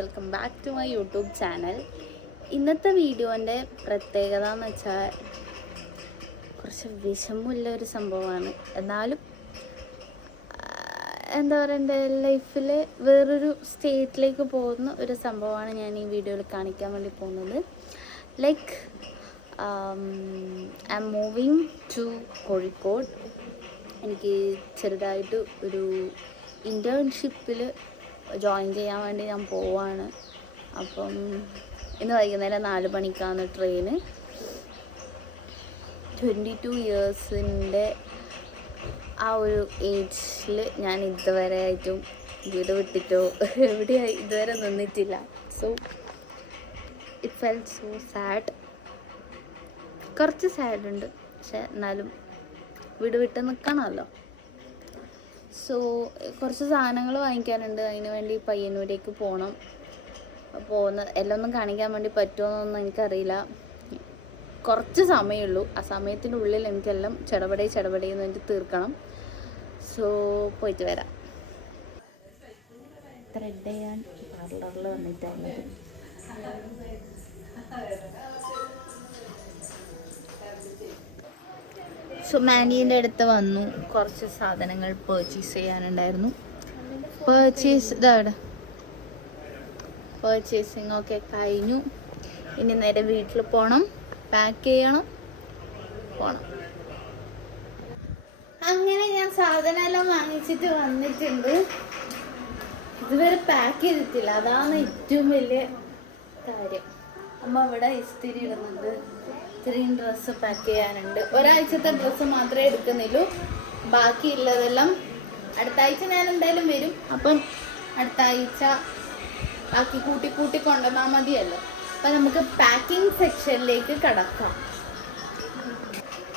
Welcome back to my YouTube channel. ഇന്നത്തെ വീഡിയോൻ്റെ പ്രത്യേകത എന്ന് വെച്ചാൽ കുറച്ച് വിഷമമുള്ള ഒരു സംഭവമാണ്. എന്നാലും എന്താ പറയുക, എൻ്റെ ലൈഫിൽ വേറൊരു സ്റ്റേറ്റിലേക്ക് പോകുന്ന ഒരു സംഭവമാണ് ഞാൻ ഈ വീഡിയോയിൽ കാണിക്കാൻ വേണ്ടി പോകുന്നത്. Like I am moving to Kozhikode. എനിക്ക് ചെറുതായിട്ട് ഒരു ഇൻറ്റേൺഷിപ്പിൽ ജോയിൻ ചെയ്യാൻ വേണ്ടി ഞാൻ പോവാണ്. അപ്പം ഇന്ന് വൈകുന്നേരം 4 മണിക്കാണ് ട്രെയിന്. 22 ഇയേഴ്സിൻ്റെ ആ ഒരു ഏജിൽ ഞാൻ ഇതുവരെ ആയിട്ടും വീട് വിട്ടിട്ടോ എവിടെയായി ഇതുവരെ നിന്നിട്ടില്ല. So it felt so sad. കുറച്ച് സാഡുണ്ട്, പക്ഷെ എന്നാലും വീട് വിട്ട് നിൽക്കണമല്ലോ. സോ കുറച്ച് സാധനങ്ങൾ വാങ്ങിക്കാനുണ്ട്. അതിന് വേണ്ടി പയ്യന്നൂരേക്ക് പോകണം. എല്ലാം ഒന്നും കാണിക്കാൻ വേണ്ടി പറ്റുമോയെന്നൊന്നും എനിക്കറിയില്ല. കുറച്ച് സമയമുള്ളൂ. ആ സമയത്തിനുള്ളിൽ എനിക്കെല്ലാം ചടപടയെന്ന് എനിക്ക് തീർക്കണം. സോ പോയിട്ട് വരാം. ത്രെഡ് ചെയ്യാൻ പാർലറിൽ വന്നിട്ടാണ്. സോ മാനീൻ്റെ അടുത്ത് വന്നു. കുറച്ച് സാധനങ്ങൾ പർച്ചേസ് ചെയ്യാനുണ്ടായിരുന്നു. പർച്ചേസിങ് ഒക്കെ കഴിഞ്ഞു. ഇനി നേരെ വീട്ടിൽ പോകണം, പാക്ക് ചെയ്യണം, പോകണം. അങ്ങനെ ഞാൻ സാധനമെല്ലാം വാങ്ങിച്ചിട്ട് വന്നിട്ടുണ്ട്. ഇതുവരെ പാക്ക് ചെയ്തിട്ടില്ല, അതാണ് ഏറ്റവും വലിയ കാര്യം. അമ്മ ഇവിടെ ഇസ്തിരി ഇടുന്നുണ്ട്. ഇത്രയും ഡ്രസ്സ് പാക്ക് ചെയ്യാനുണ്ട്. ഒരാഴ്ചത്തെ ഡ്രസ്സ് മാത്രമേ എടുക്കുന്നുള്ളൂ. ബാക്കിയുള്ളതെല്ലാം അടുത്ത ആഴ്ച ഞാൻ എന്തായാലും വരും. അപ്പം അടുത്ത ആഴ്ച ബാക്കി കൂട്ടി കൊണ്ടുവന്നാൽ മതിയല്ലോ. അപ്പം നമുക്ക് പാക്കിംഗ് സെക്ഷനിലേക്ക് കടക്കാം.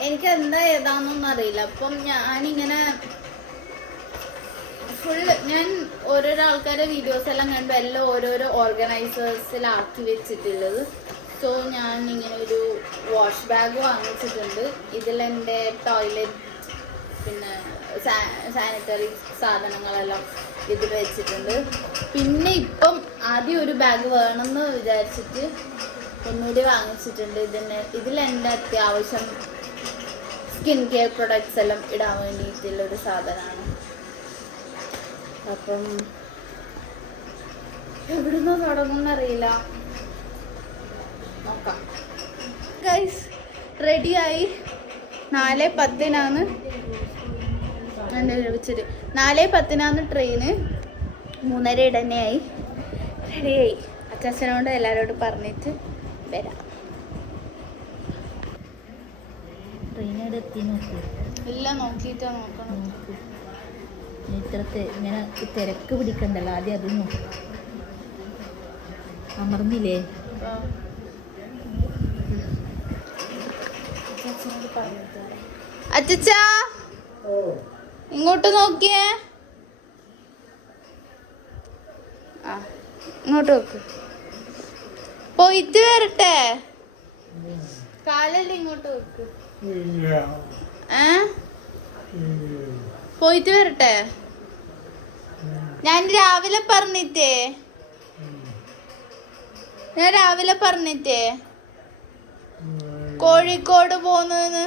എനിക്ക് എന്താ ഏതാണെന്നൊന്നും അറിയില്ല. അപ്പം ഞാനിങ്ങനെ ഞാൻ ഓരോരോ ആൾക്കാരുടെ വീഡിയോസ് എല്ലാം കണ്ടു. എല്ലാം ഓരോരോ ഓർഗനൈസേഴ്സിലാക്കി വെച്ചിട്ടുള്ളത്. സോ ഞാൻ ഇങ്ങനെ ഒരു വാഷ് ബാഗ് വാങ്ങിച്ചിട്ടുണ്ട്. ഇതിലെൻ്റെ ടോയ്ലറ്റ് പിന്നെ സാനിറ്ററി സാധനങ്ങളെല്ലാം ഇതിൽ വെച്ചിട്ടുണ്ട്. പിന്നെ ഇപ്പം ആദ്യം ഒരു ബാഗ് വേണമെന്ന് വിചാരിച്ചിട്ട് ഒന്നുകൂടി വാങ്ങിച്ചിട്ടുണ്ട്. ഇതിലെൻ്റെ അത്യാവശ്യം സ്കിൻ കെയർ പ്രൊഡക്ട്സ് എല്ലാം ഇടാൻ വേണ്ടിയിട്ടുള്ളൊരു സാധനമാണ്. അപ്പം എവിടുന്ന് തുടങ്ങുമെന്നറിയില്ല, നോക്കാം. ഗൈസ് റെഡിയായി. 4:10 എൻ്റെ വിളിച്ചത്. 4:10 ട്രെയിന്. 3:30 തന്നെയായി. റെഡിയായി. അച്ഛനോട് എല്ലാവരോടും പറഞ്ഞിട്ട് വരാം. ട്രെയിനോട് എത്തി നോക്കി ഇല്ല, നോക്കിയിട്ടാ നോക്കണം. ഇങ്ങനെ തിരക്ക് പിടിക്കണ്ടല്ലോ, ആദ്യം അത് നോക്കി. അമർന്നില്ലേ? അച്ഛാ ഇങ്ങോട്ട് നോക്കിയേ. ആ ഇങ്ങോട്ട് നോക്ക്. പോയിട്ട് വരട്ടെ. കാലല്ലേ ഇങ്ങോട്ട് നോക്ക്. പോയിട്ട് വരട്ടെ. ഞാൻ രാവിലെ പറഞ്ഞിട്ടേ കോഴിക്കോട് പോന്ന്.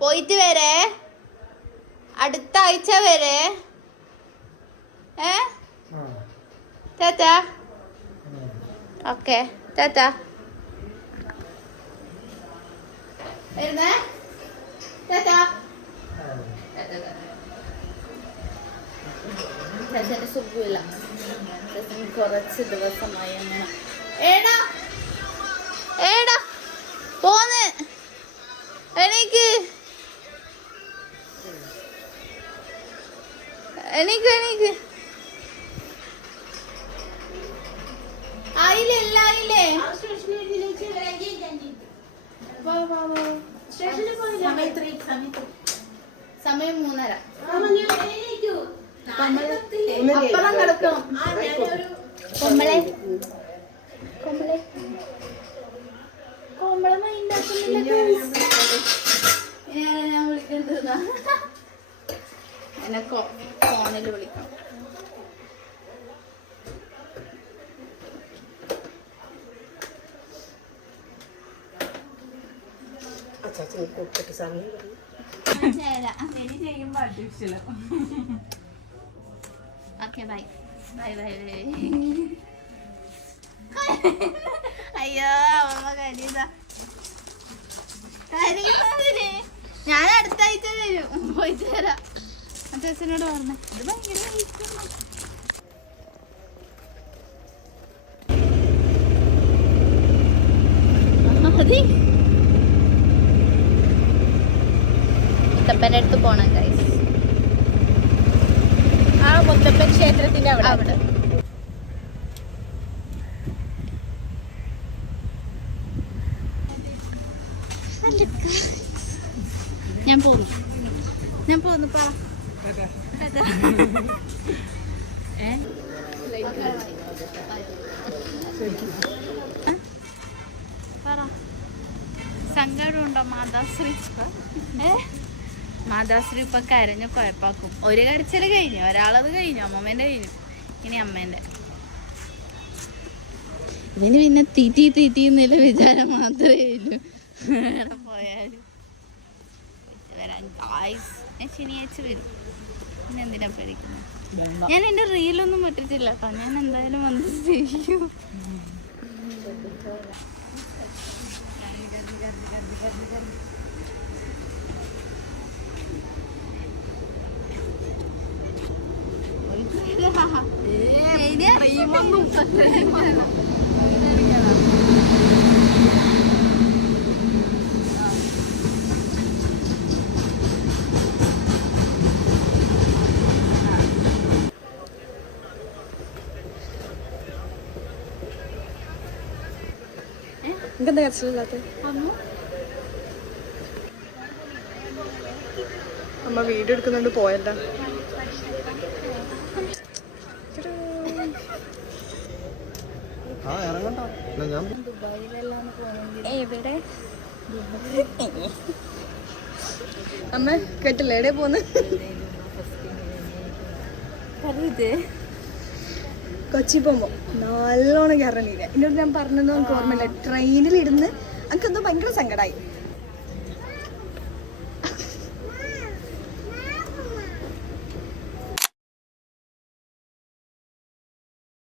പോയിട്ട് വരെ, അടുത്ത ആഴ്ച വരെ. ടാറ്റാ. ഓക്കെ ടാറ്റാ. വരുന്നേ. ടാറ്റാ. ചേച്ചൻ്റെ സുഖമില്ല. ചേച്ചന് കുറച്ച് ദിവസമായി അങ്ങനെ. ഏടാ പോന്ന്. എണീക്ക്. ആയില്ലേ? സമയം 3:30. അപ്പുറം കിടക്കണം. കൊമ്പളെ ഞാൻ വിളിക്കണ്ട. എന്നെ ഫോണിൽ വിളിക്കണം. Okay bye bye bye bye. അയ്യോ അമ്മ കരിയതാ കരിയുന്നതിന് ഞാൻ അടുത്ത ആഴ്ച വരും പോയിട്ട് വരാം. അച്ഛനോട് പറഞ്ഞു ഇത് ഭയങ്കര മതി. മുത്തപ്പൻ്റെ അടുത്ത് പോണം ഗൈസ്. ആ മുത്തപ്പൻ ക്ഷേത്രത്തിന്റെ അവിടെ അവിടെ ഞാൻ പോന്നു പറ. പറ സങ്കടമുണ്ടോ മാതാശ്രീ? മാതാശ്രീ ഇപ്പൊ കരഞ്ഞു കുഴപ്പാക്കും. ഒരു കരച്ചില് കഴിഞ്ഞു, ഒരാളത് കഴിഞ്ഞു, അമ്മമ്മേന്റെ കഴിഞ്ഞു, ഇനി അമ്മേന്റെ. ഇവന് പിന്നെ തീറ്റി എന്നുള്ള വിചാരം മാത്രമേ ഉള്ളൂ. വേറെ പോയാലും വരാൻ ഞാൻ ശനിയാഴ്ച വരും. പിന്നെ എന്തിനാ പേടിക്കുന്നത്? ഞാൻ എന്റെ റീലൊന്നും പറ്റിച്ചില്ല കേട്ടോ. ഞാൻ എന്തായാലും വന്ന് ചെയ്യും. ഇനി അറിയുമൊന്നും എനിക്കെന്താ കരച്ചിലില്ലാത്ത? അമ്മ വീഡിയോ എടുക്കുന്നുണ്ട് പോയല്ല. എവിടെ അമ്മ കേട്ടില്ല എവിടെ പോന്ന്? കൊച്ചി പോകുമ്പോ നല്ലോണം കയറണില്ല. എന്നോട് ഞാൻ പറഞ്ഞത് നമുക്ക് ഓർമ്മയില്ല. ട്രെയിനിലിരുന്ന് എനിക്കെന്തോ ഭയങ്കര സങ്കടമായി.